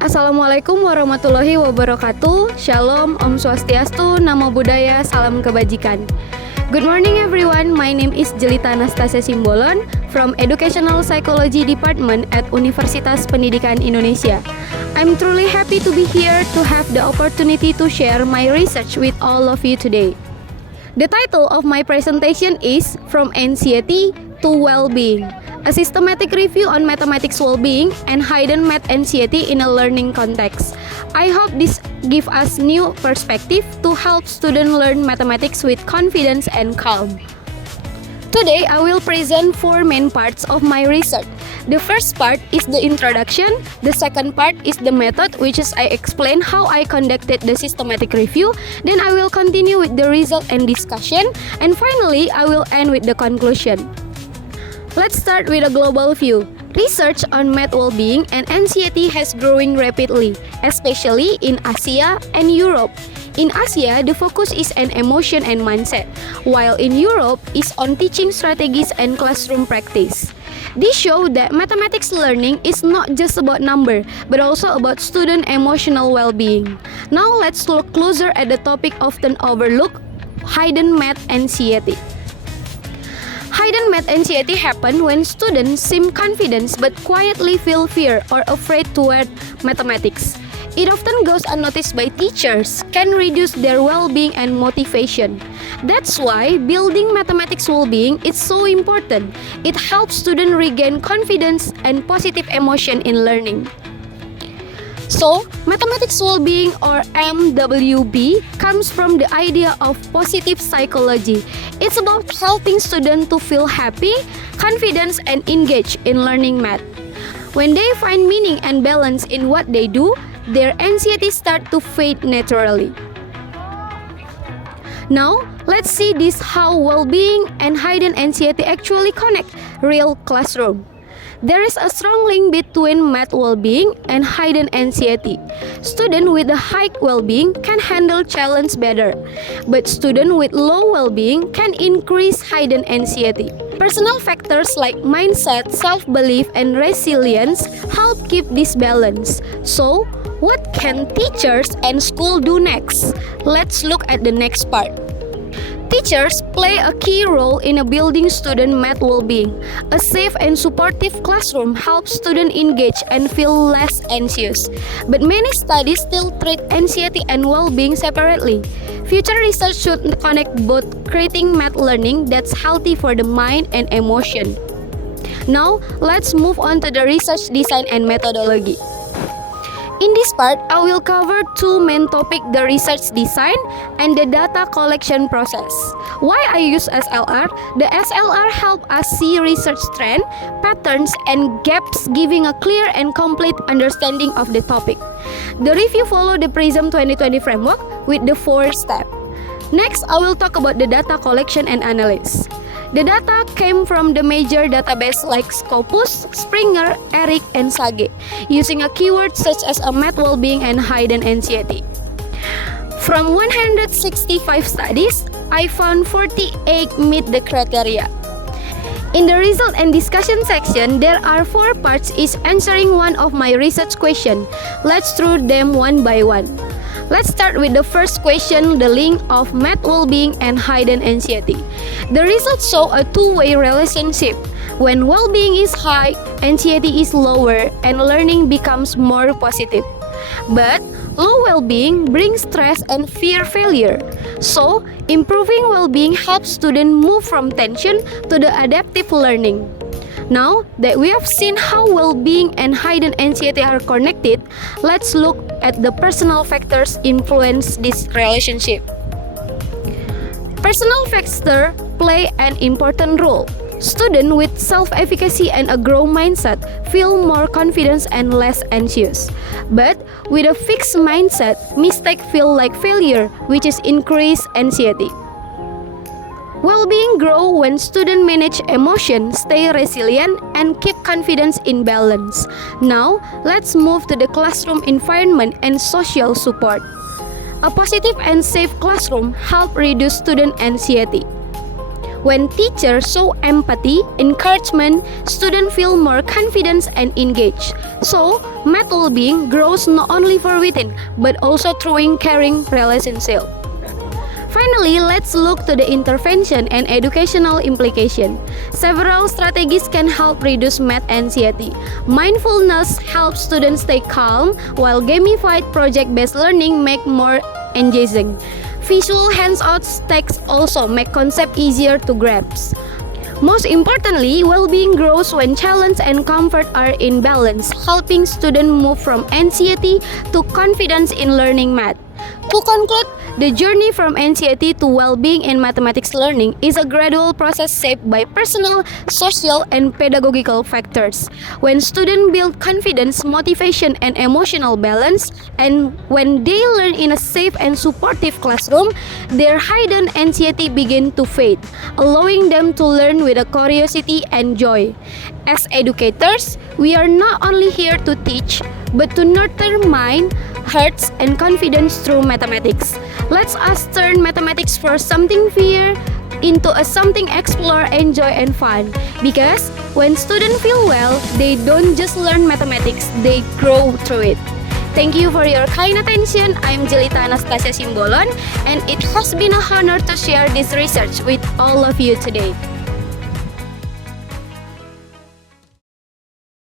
Assalamualaikum warahmatullahi wabarakatuh. Shalom, Om Swastiastu, Namo Buddhaya, Salam Kebajikan. Good morning everyone, my name is Jelita Anastasia Simbolon from Educational Psychology Department at Universitas Pendidikan Indonesia. I'm truly happy to be here to have the opportunity to share my research with all of you today. The title of my presentation is From Anxiety to Well-Being, a systematic review on mathematics well-being and hidden math anxiety in a learning context. I hope this gives us new perspective to help students learn mathematics with confidence and calm. Today, I will present four main parts of my research. The first part is the introduction, the second part is the method, which is I explain how I conducted the systematic review, then I will continue with the result and discussion, and finally, I will end with the conclusion. Let's start with a global view. Research on math well-being and anxiety has growing rapidly, especially in Asia and Europe. In Asia, the focus is on emotion and mindset, while in Europe is on teaching strategies and classroom practice. This shows that mathematics learning is not just about number, but also about student emotional well-being. Now let's look closer at the topic often overlooked, hidden math anxiety. Hidden math anxiety happens when students seem confident but quietly feel fear or afraid toward mathematics. It often goes unnoticed by teachers, can reduce their well-being and motivation. That's why building mathematics well-being is so important. It helps students regain confidence and positive emotion in learning. So, mathematics well-being or MWB comes from the idea of positive psychology. It's about helping students to feel happy, confident, and engaged in learning math. When they find meaning and balance in what they do, their anxiety starts to fade naturally. Now, let's see this how well-being and hidden anxiety actually connect real classroom. There is a strong link between math well-being and hidden anxiety. Students with a high well-being can handle challenge better, but students with low well-being can increase hidden anxiety. Personal factors like mindset, self-belief, and resilience help keep this balance. So, what can teachers and school do next? Let's look at the next part. Teachers play a key role in building student math well-being. A safe and supportive classroom helps students engage and feel less anxious. But many studies still treat anxiety and well-being separately. Future research should connect both, creating math learning that's healthy for the mind and emotion. Now, let's move on to the research design and methodology. In this part, I will cover two main topics, the research design and the data collection process. Why I use SLR? The SLR help us see research trend, patterns, and gaps, giving a clear and complete understanding of the topic. The review follow the PRISM 2020 framework with the 4 steps. Next, I will talk about the data collection and analysis. The data came from the major database like Scopus, Springer, ERIC, and Sage, using a keyword such as a math well-being and hidden anxiety. From 165 studies, I found 48 meet the criteria. In the result and discussion section, there are 4 parts each answering one of my research questions. Let's through them one by one. Let's start with the first question, the link of math well-being and hidden anxiety. The results show a two-way relationship. When well-being is high, anxiety is lower, and learning becomes more positive. But low well-being brings stress and fear failure. So, improving well-being helps students move from tension to the adaptive learning. Now that we have seen how well-being and hidden anxiety are connected, let's look at the personal factors influence this relationship. Personal factors play an important role. Students with self-efficacy and a growth mindset feel more confident and less anxious. But with a fixed mindset, mistakes feel like failure, which is increased anxiety. Well-being grows when students manage emotion, stay resilient, and keep confidence in balance. Now, let's move to the classroom environment and social support. A positive and safe classroom helps reduce student anxiety. When teachers show empathy, encouragement, students feel more confident and engaged. So, math well-being grows not only for within, but also through caring relationship. Finally, let's look to the intervention and educational implication. Several strategies can help reduce math anxiety. Mindfulness helps students stay calm, while gamified project-based learning make more engaging. Visual hands-on texts also make concept easier to grasp. Most importantly, well-being grows when challenge and comfort are in balance, helping students move from anxiety to confidence in learning math. To conclude, the journey from anxiety to well-being in mathematics learning is a gradual process shaped by personal, social, and pedagogical factors. When students build confidence, motivation, and emotional balance, and when they learn in a safe and supportive classroom, their hidden anxiety begins to fade, allowing them to learn with a curiosity and joy. As educators, we are not only here to teach, but to nurture mind, hearts, and confidence through mathematics. Let's us turn mathematics from something fear into a something explore, enjoy, and fun. Because when students feel well, they don't just learn mathematics, they grow through it. Thank you for your kind attention. I'm Jelita Anastasia Simbolon, and it has been a honor to share this research with all of you today.